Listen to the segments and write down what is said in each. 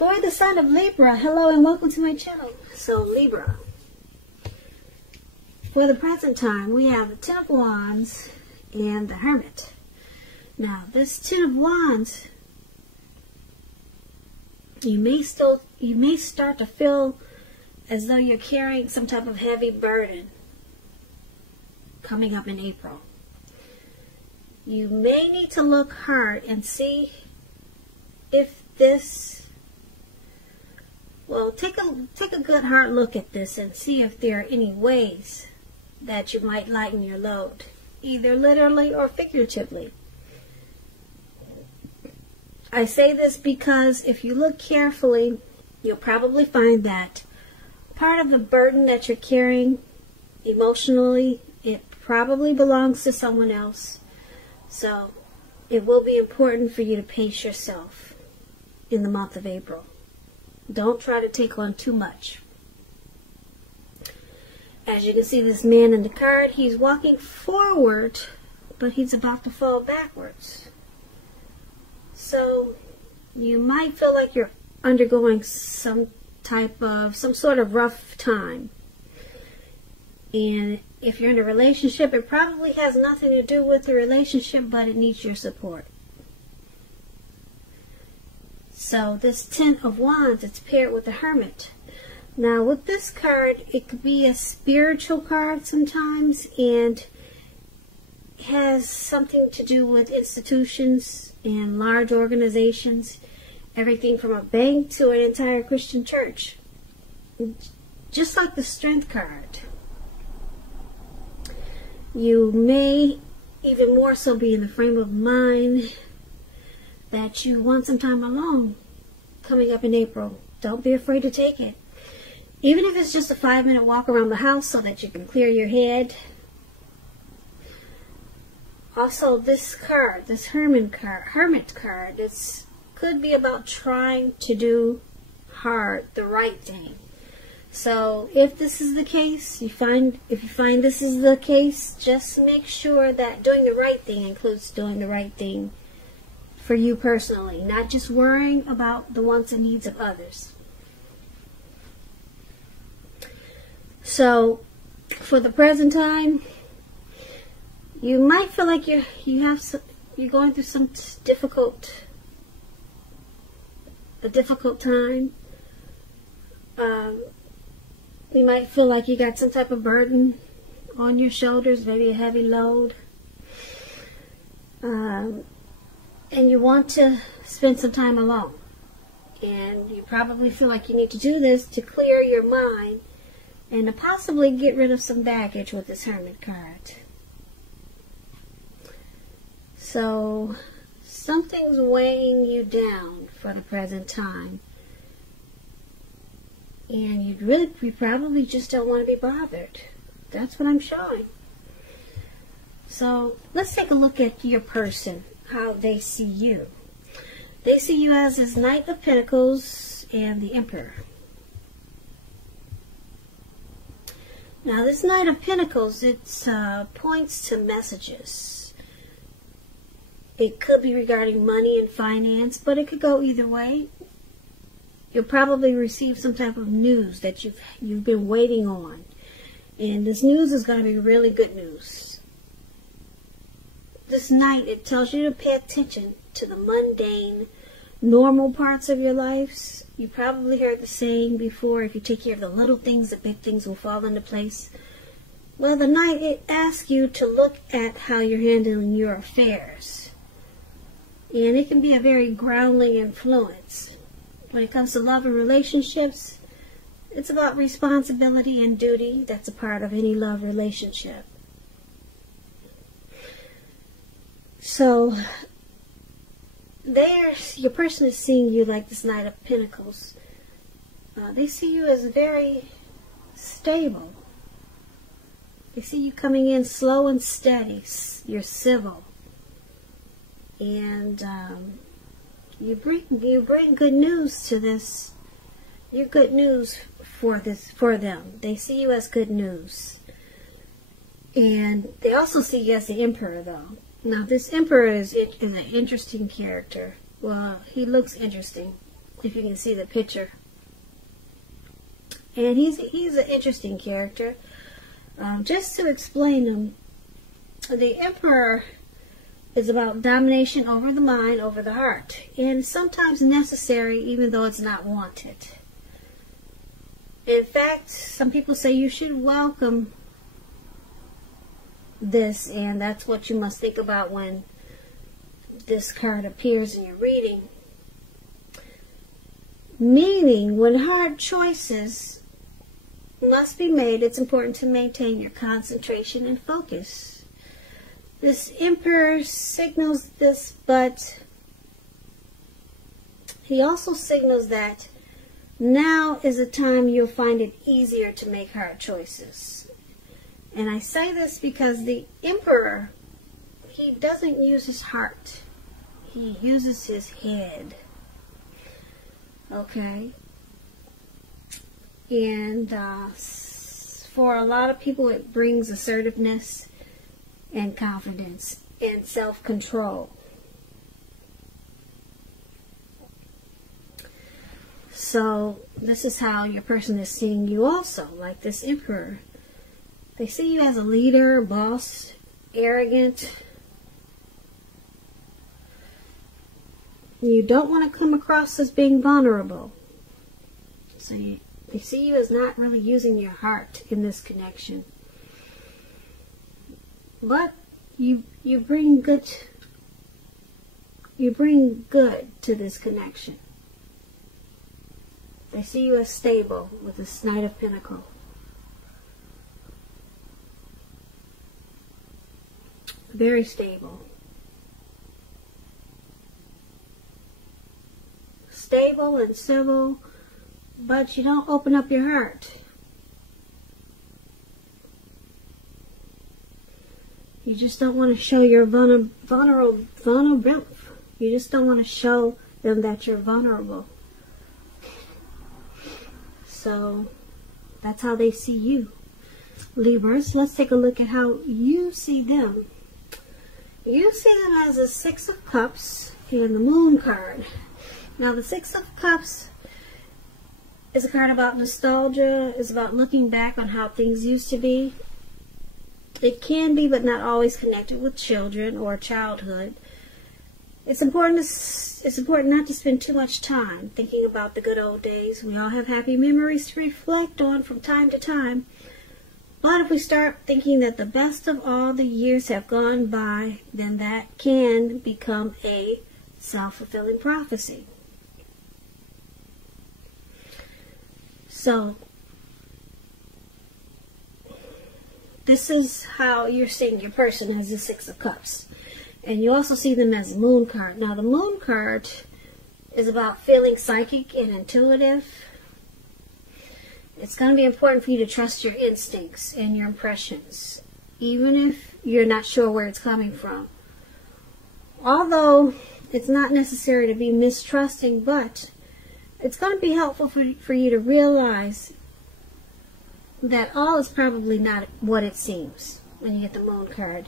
For the sign of Libra, hello and welcome to my channel. So Libra, for the present time, we have the Ten of Wands and the Hermit. Now, this Ten of Wands, you may start to feel as though you're carrying some type of heavy burden coming up in April. You may need to look hard and see if this, well, take a good hard look at this and see if there are any ways that you might lighten your load, either literally or figuratively. I say this because if you look carefully, you'll probably find that part of the burden that you're carrying emotionally, it probably belongs to someone else. So it will be important for you to pace yourself in the month of April. Don't try to take on too much. As you can see, this man in the card, he's walking forward, but he's about to fall backwards. So you might feel like you're undergoing some sort of rough time. And if you're in a relationship, it probably has nothing to do with the relationship, but it needs your support. So this Ten of Wands, it's paired with the Hermit. Now with this card, it could be a spiritual card sometimes, and has something to do with institutions and large organizations, everything from a bank to an entire Christian church. Just like the Strength card, you may even more so be in the frame of mind that you want some time alone coming up in April. Don't be afraid to take it. Even if it's just a 5-minute walk around the house so that you can clear your head. Also, this card, this Hermit card, this could be about trying to do the right thing. So if this is the case, if you find this is the case, just make sure that doing the right thing includes doing the right thing for you personally, not just worrying about the wants and needs of others. So for the present time, you might feel like you're going through some a difficult time. You might feel like you got some type of burden on your shoulders, maybe a heavy load. And you want to spend some time alone. And you probably feel like you need to do this to clear your mind and to possibly get rid of some baggage with this Hermit card. So something's weighing you down for the present time. And you probably just don't want to be bothered. That's what I'm showing. So let's take a look at your person, how they see you. They see you as this Knight of Pentacles and the Emperor. Now this Knight of Pentacles, it points to messages. It could be regarding money and finance, but it could go either way. You'll probably receive some type of news that you've been waiting on. And this news is going to be really good news. This Knight, it tells you to pay attention to the mundane, normal parts of your lives. You probably heard the saying before, if you take care of the little things, the big things will fall into place. Well, the Knight, it asks you to look at how you're handling your affairs. And it can be a very grounding influence. When it comes to love and relationships, it's about responsibility and duty. That's a part of any love relationship. So, your person is seeing you like this Knight of Pentacles. They see you as very stable. They see you coming in slow and steady. You're civil. And you bring good news to this. You're good news for them. They see you as good news. And they also see you as the Emperor, though. Now, this Emperor is an interesting character. Well, he looks interesting. if you can see the picture. And he's an interesting character. Just to explain him, the Emperor is about domination over the mind, over the heart, and sometimes necessary even though it's not wanted. In fact, some people say you should welcome this, and that's what you must think about when this card appears in your reading. Meaning, when hard choices must be made, it's important to maintain your concentration and focus. This Emperor signals this, but he also signals that now is a time you'll find it easier to make hard choices. And I say this because the Emperor, he doesn't use his heart. He uses his head. Okay? And for a lot of people, it brings assertiveness and confidence and self-control. So this is how your person is seeing you also, like this Emperor. They see you as a leader, boss, arrogant. You don't want to come across as being vulnerable. So they see you as not really using your heart in this connection. But you bring good to this connection. They see you as stable with this Knight of Pentacles. Very stable. Stable and civil, but you don't open up your heart. You just don't want to show your vulnerable. You just don't want to show them that you're vulnerable. So that's how they see you. Libras, let's take a look at how you see them. You see them as a Six of Cups and the Moon card. Now the Six of Cups is a card about nostalgia. It's about looking back on how things used to be. It can be, but not always, connected with children or childhood. It's important not to spend too much time thinking about the good old days. We all have happy memories to reflect on from time to time. But if we start thinking that the best of all the years have gone by, then that can become a self-fulfilling prophecy. So, this is how you're seeing your person as the Six of Cups. And you also see them as a Moon card. Now, the Moon card is about feeling psychic and intuitive. It's going to be important for you to trust your instincts and your impressions, even if you're not sure where it's coming from. Although it's not necessary to be mistrusting, but it's going to be helpful for you to realize that all is probably not what it seems when you get the Moon card.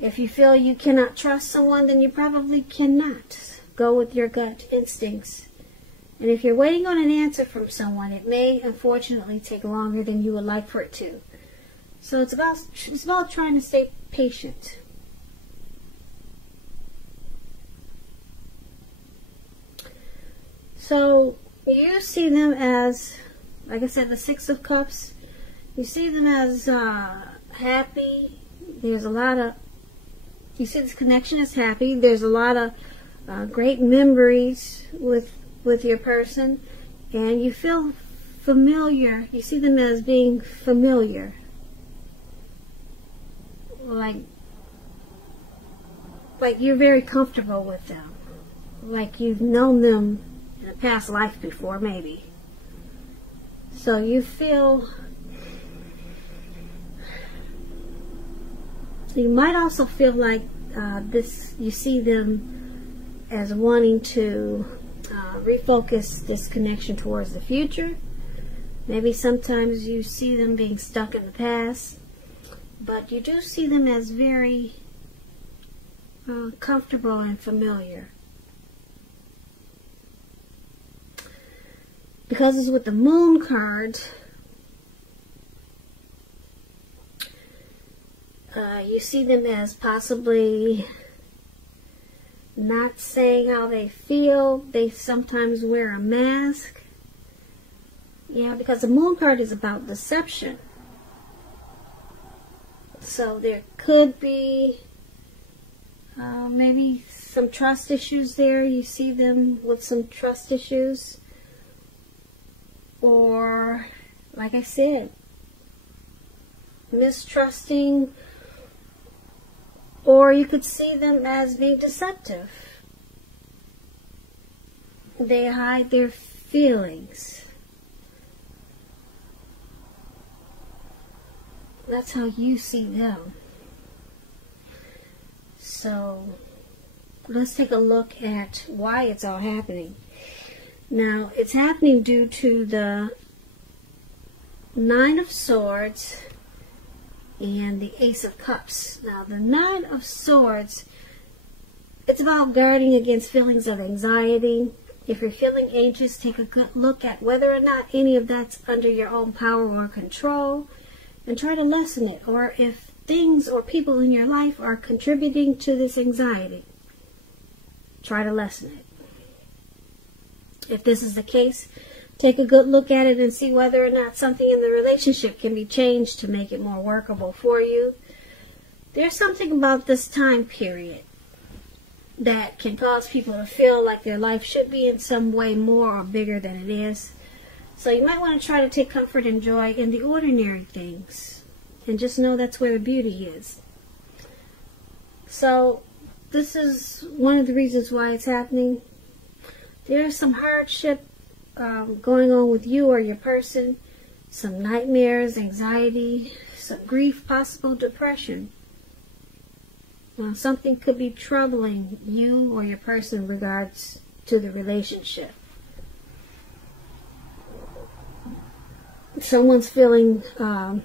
If you feel you cannot trust someone, then you probably cannot. Go with your gut instincts. And if you're waiting on an answer from someone, it may unfortunately take longer than you would like for it to. So it's about trying to stay patient. So you see them as, like I said, the Six of Cups. You see them as happy. There's a lot of, you see this connection is happy. There's a lot of great memories with your person, and you feel familiar. You see them as being familiar, like you're very comfortable with them, like you've known them in a past life before, maybe. So you feel, you might also feel like you see them as wanting to refocus this connection towards the future. Maybe sometimes you see them being stuck in the past, but you do see them as very comfortable and familiar. because it's with the Moon card, you see them as possibly not saying how they feel. They sometimes wear a mask. Yeah, because the Moon card is about deception. So there could be maybe some trust issues there. You see them with some trust issues. Or, like I said, mistrusting. Or you could see them as being deceptive. They hide their feelings. That's how you see them. So, let's take a look at why it's all happening. Now, it's happening due to the Nine of Swords and the Ace of Cups. Now, the Nine of Swords, it's about guarding against feelings of anxiety. If you're feeling anxious, take a good look at whether or not any of that's under your own power or control, and try to lessen it. Or if things or people in your life are contributing to this anxiety, try to lessen it. If this is the case, take a good look at it and see whether or not something in the relationship can be changed to make it more workable for you. There's something about this time period that can cause people to feel like their life should be in some way more or bigger than it is. So you might want to try to take comfort and joy in the ordinary things. And just know that's where the beauty is. So this is one of the reasons why it's happening. There's some hardship going on with you or your person. Some nightmares, anxiety, some grief, possible depression. Something could be troubling you or your person in regards to the relationship. Someone's feeling that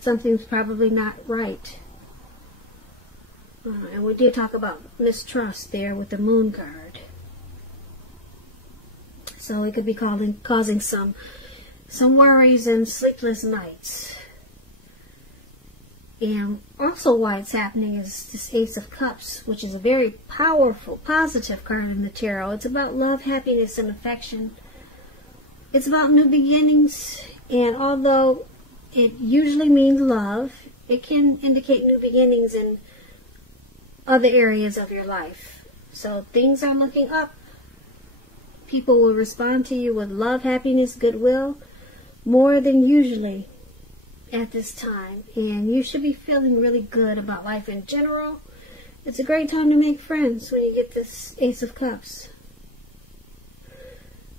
something's probably not right. And we did talk about mistrust there with the Moon card. So it could be causing some worries and sleepless nights. And also why it's happening is this Ace of Cups, which is a very powerful, positive card in the tarot. It's about love, happiness, and affection. It's about new beginnings, and although it usually means love, it can indicate new beginnings in other areas of your life. So things are looking up. People will respond to you with love, happiness, goodwill, more than usually at this time. And you should be feeling really good about life in general. It's a great time to make friends when you get this Ace of Cups.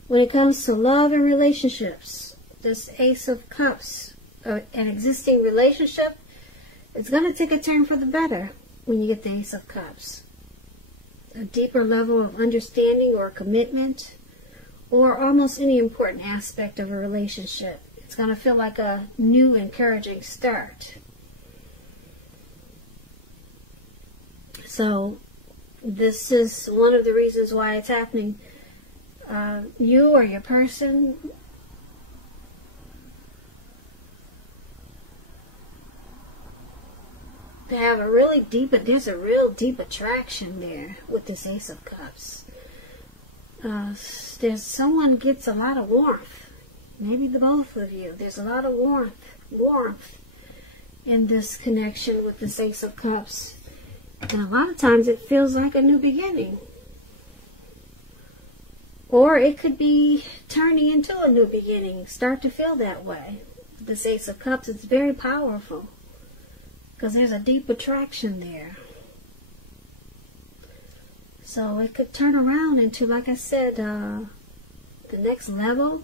When it comes to love and relationships, this Ace of Cups, an existing relationship, it's going to take a turn for the better when you get the Ace of Cups. A deeper level of understanding or commitment, or almost any important aspect of a relationship. It's going to feel like a new, encouraging start. So, this is one of the reasons why it's happening. You or your person they have a really deep, there's a real deep attraction there with this Ace of Cups. There's someone gets a lot of warmth. Maybe the both of you. There's a lot of warmth in this connection with this Ace of Cups. And a lot of times it feels like a new beginning. Or it could be turning into a new beginning. Start to feel that way. This Ace of Cups, it's very powerful. Because there's a deep attraction there. So it could turn around into, like I said, the next level.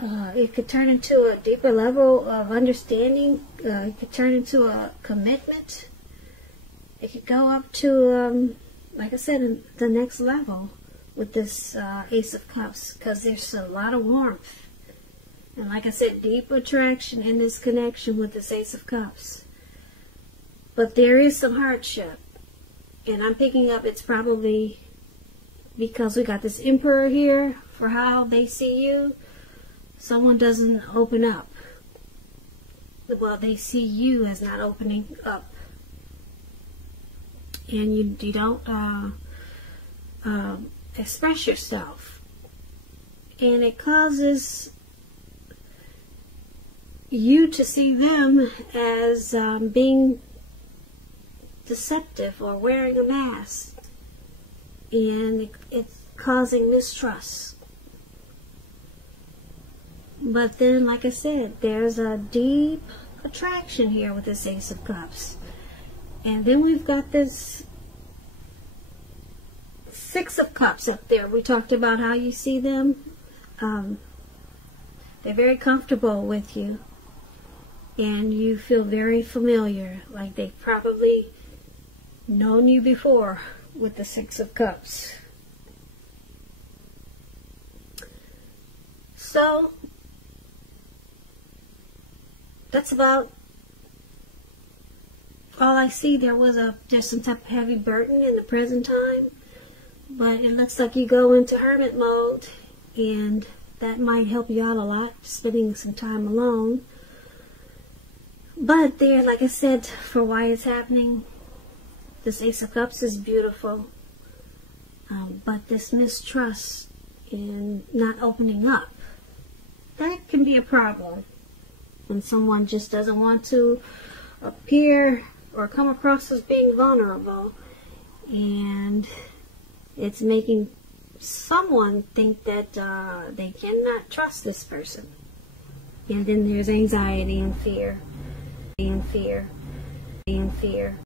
It could turn into a deeper level of understanding. It could turn into a commitment. It could go up to, like I said, the next level with this Ace of Cups. Because there's a lot of warmth. And like I said, deep attraction in this connection with this Ace of Cups. But there is some hardship. And I'm picking up it's probably because we got this Emperor here for how they see you. Someone doesn't open up. Well, they see you as not opening up. And you don't express yourself. And it causes you to see them as being deceptive or wearing a mask. And it's causing mistrust. But then, like I said, there's a deep attraction here with this Ace of Cups. And then we've got this Six of Cups up there. We talked about how you see them. They're very comfortable with you. And you feel very familiar, like they've probably known you before with the Six of Cups. So, that's about all I see. There's some type of heavy burden in the present time. But it looks like you go into hermit mode, and that might help you out a lot, spending some time alone. But there, like I said, for why it's happening, this Ace of Cups is beautiful. But this mistrust and not opening up, that can be a problem. When someone just doesn't want to appear or come across as being vulnerable. And it's making someone think that they cannot trust this person. And then there's anxiety and fear. And fear.